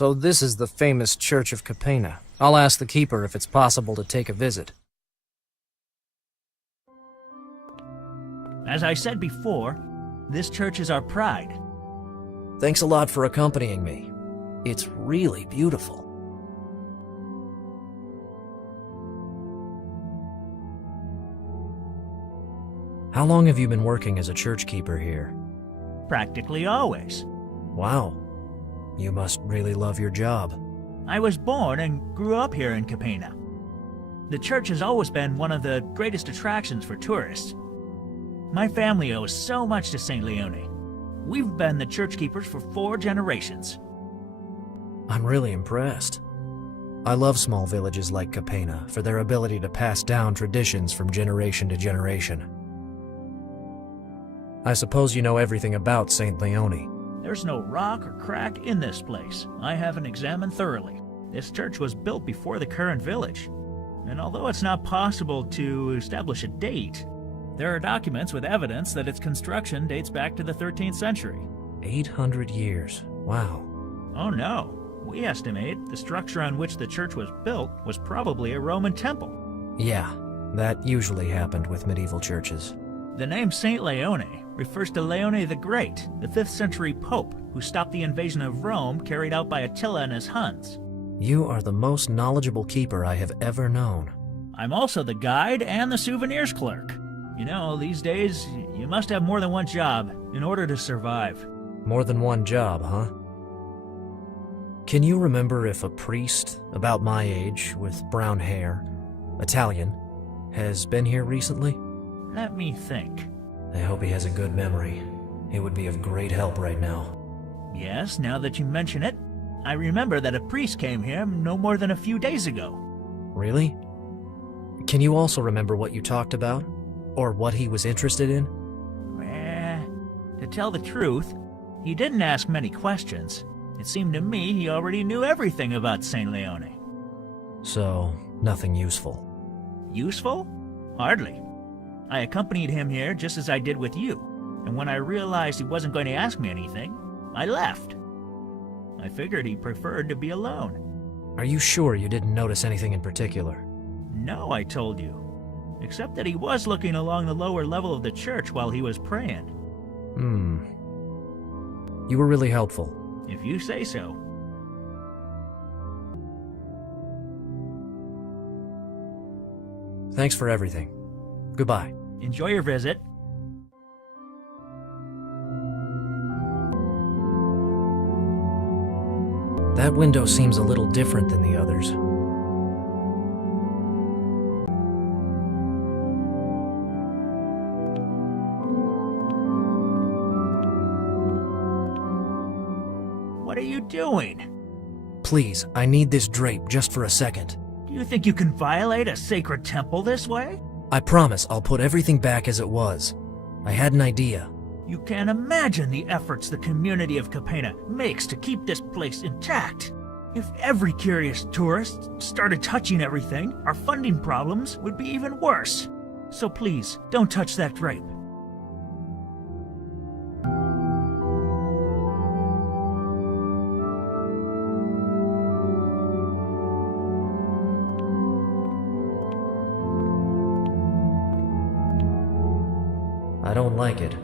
So this is the famous Church of Capena. I'll ask the keeper if it's possible to take a visit. As I said before, this church is our pride. Thanks a lot for accompanying me. It's really beautiful. How long have you been working as a church keeper here? Practically always. Wow. You must really love your job. I was born and grew up here in Capena. The church has always been one of the greatest attractions for tourists. My family owes so much to St. Leone. We've been the church keepers for 4 generations. I'm really impressed. I love small villages like Capena for their ability to pass down traditions from generation to generation. I suppose you know everything about St. Leone. There's no rock or crack in this place I haven't examined thoroughly. This church was built before the current village, and although it's not possible to establish a date, there are documents with evidence that its construction dates back to the 13th century. 800 years. Wow. Oh no. We estimate the structure on which the church was built was probably a Roman temple. Yeah, that usually happened with medieval churches. The name St. Leone refers to Leone the Great, the 5th century pope who stopped the invasion of Rome carried out by Attila and his Huns. You are the most knowledgeable keeper I have ever known. I'm also the guide and the souvenirs clerk. You know, these days, you must have more than one job in order to survive. More than one job, huh? Can you remember if a priest about my age, with brown hair, Italian, has been here recently? Let me think. I hope he has a good memory. He would be of great help right now. Yes, now that you mention it, I remember that a priest came here no more than a few days ago. Really? Can you also remember what you talked about? Or what he was interested in? To tell the truth, he didn't ask many questions. It seemed to me he already knew everything about St. Leone. So, nothing useful. Useful? Hardly. I accompanied him here just as I did with you, and when I realized he wasn't going to ask me anything, I left. I figured he preferred to be alone. Are you sure you didn't notice anything in particular? No, I told you. Except that he was looking along the lower level of the church while he was praying. You were really helpful. If you say so. Thanks for everything. Goodbye. Enjoy your visit. That window seems a little different than the others. What are you doing? Please, I need this drape just for a second. Do you think you can violate a sacred temple this way? I promise I'll put everything back as it was. I had an idea. You can't imagine the efforts the community of Capena makes to keep this place intact. If every curious tourist started touching everything, our funding problems would be even worse. So please, don't touch that drape. I don't like it,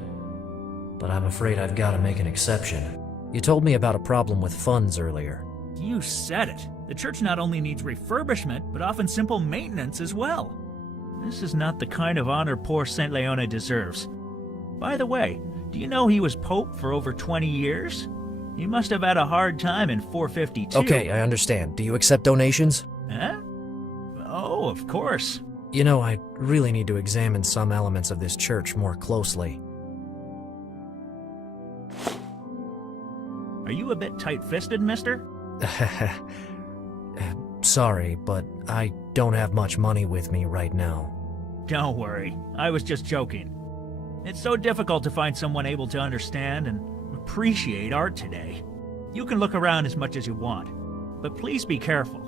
but I'm afraid I've got to make an exception. You told me about a problem with funds earlier. You said it. The church not only needs refurbishment, but often simple maintenance as well. This is not the kind of honor poor St. Leone deserves. By the way, do you know he was pope for over 20 years? He must have had a hard time in 452. Okay, I understand. Do you accept donations? Huh? Oh, of course. You know, I really need to examine some elements of this church more closely. Are you a bit tight-fisted, mister? Sorry, but I don't have much money with me right now. Don't worry, I was just joking. It's so difficult to find someone able to understand and appreciate art today. You can look around as much as you want, but please be careful.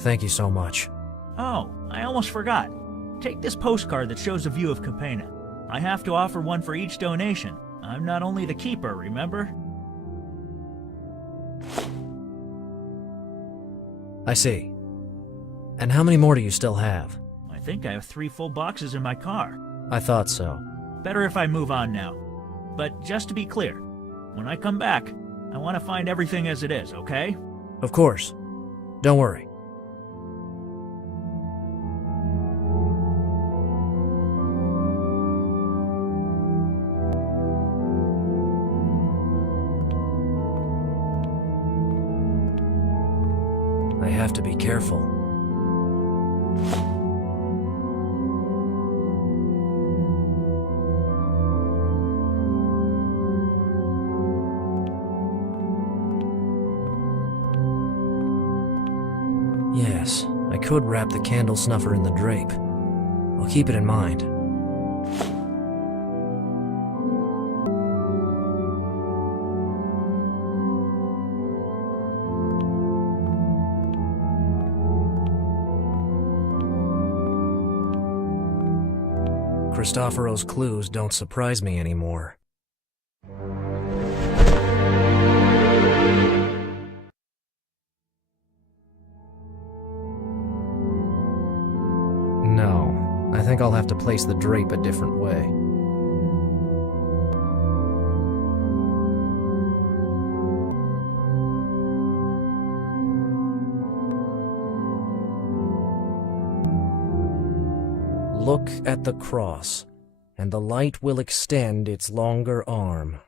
Thank you so much. Oh, I almost forgot. Take this postcard that shows a view of Capena. I have to offer one for each donation. I'm not only the keeper, remember? I see. And how many more do you still have? I think I have 3 full boxes in my car. I thought so. Better if I move on now. But just to be clear, when I come back, I want to find everything as it is, okay? Of course. Don't worry. I have to be careful. Yes, I could wrap the candle snuffer in the drape. I'll keep it in mind. Cristoforo's clues don't surprise me anymore. No, I think I'll have to place the drape a different way. Look at the cross, and the light will extend its longer arm.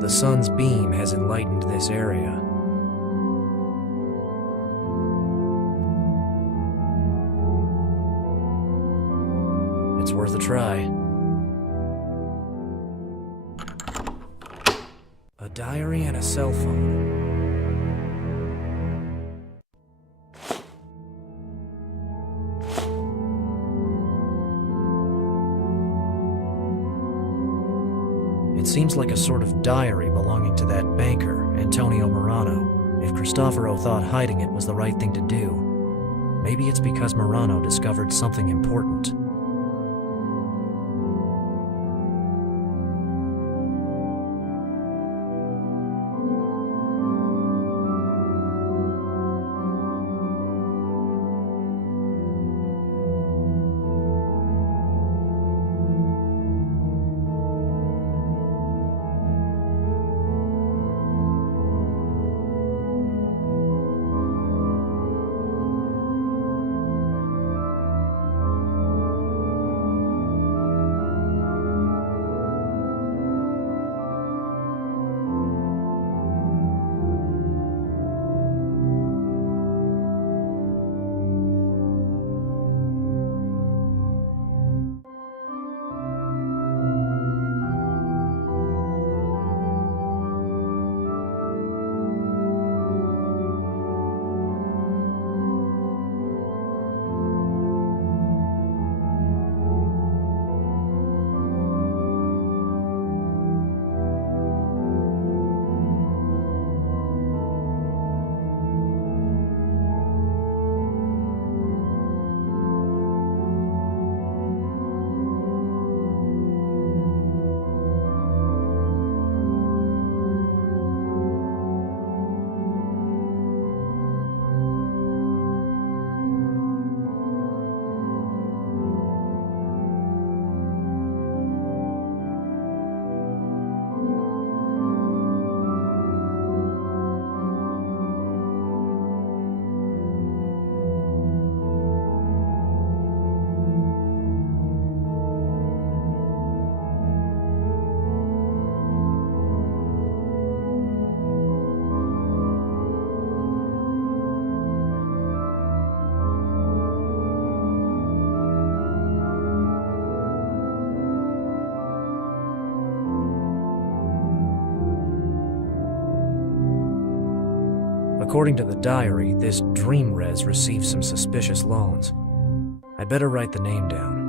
The sun's beam has enlightened this area. It's worth a try. A diary and a cell phone. It seems like a sort of diary belonging to that banker, Antonio Morano. If Cristoforo thought hiding it was the right thing to do, maybe it's because Morano discovered something important. According to the diary, this dream res received some suspicious loans. I'd better write the name down.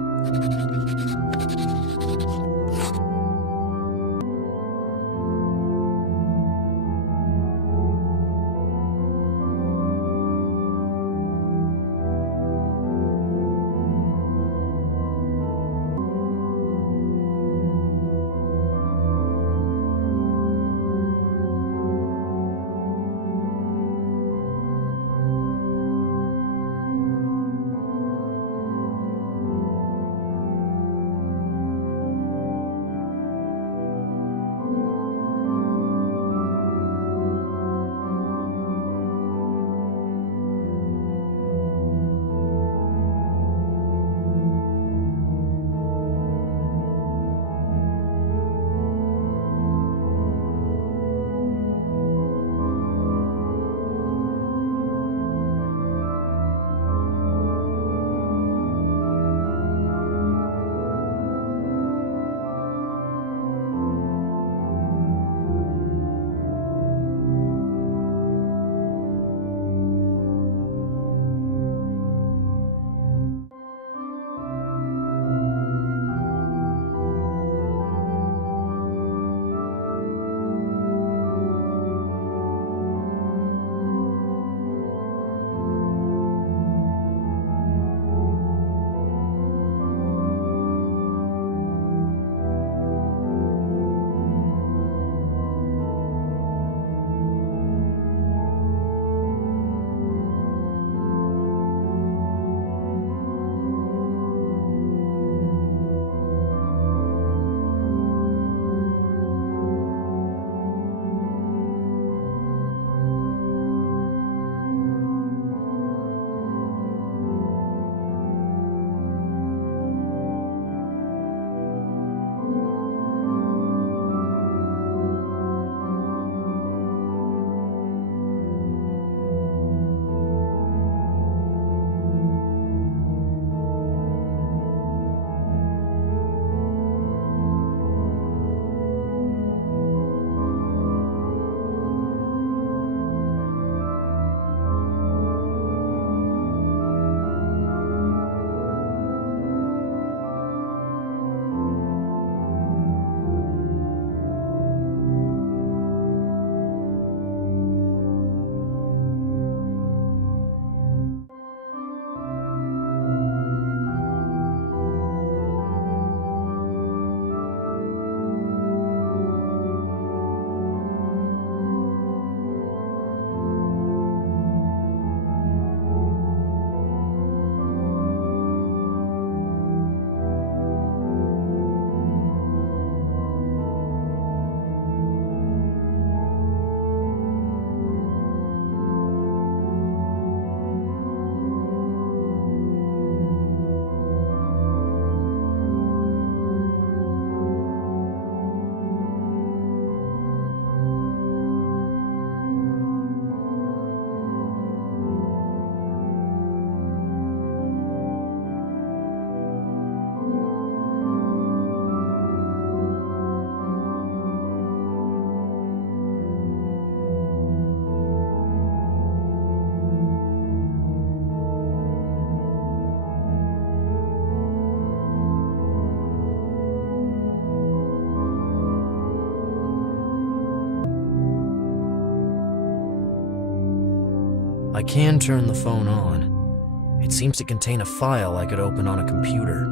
I can turn the phone on. It seems to contain a file I could open on a computer,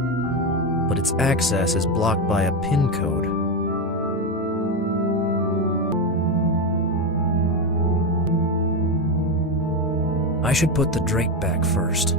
but its access is blocked by a PIN code. I should put the drape back first.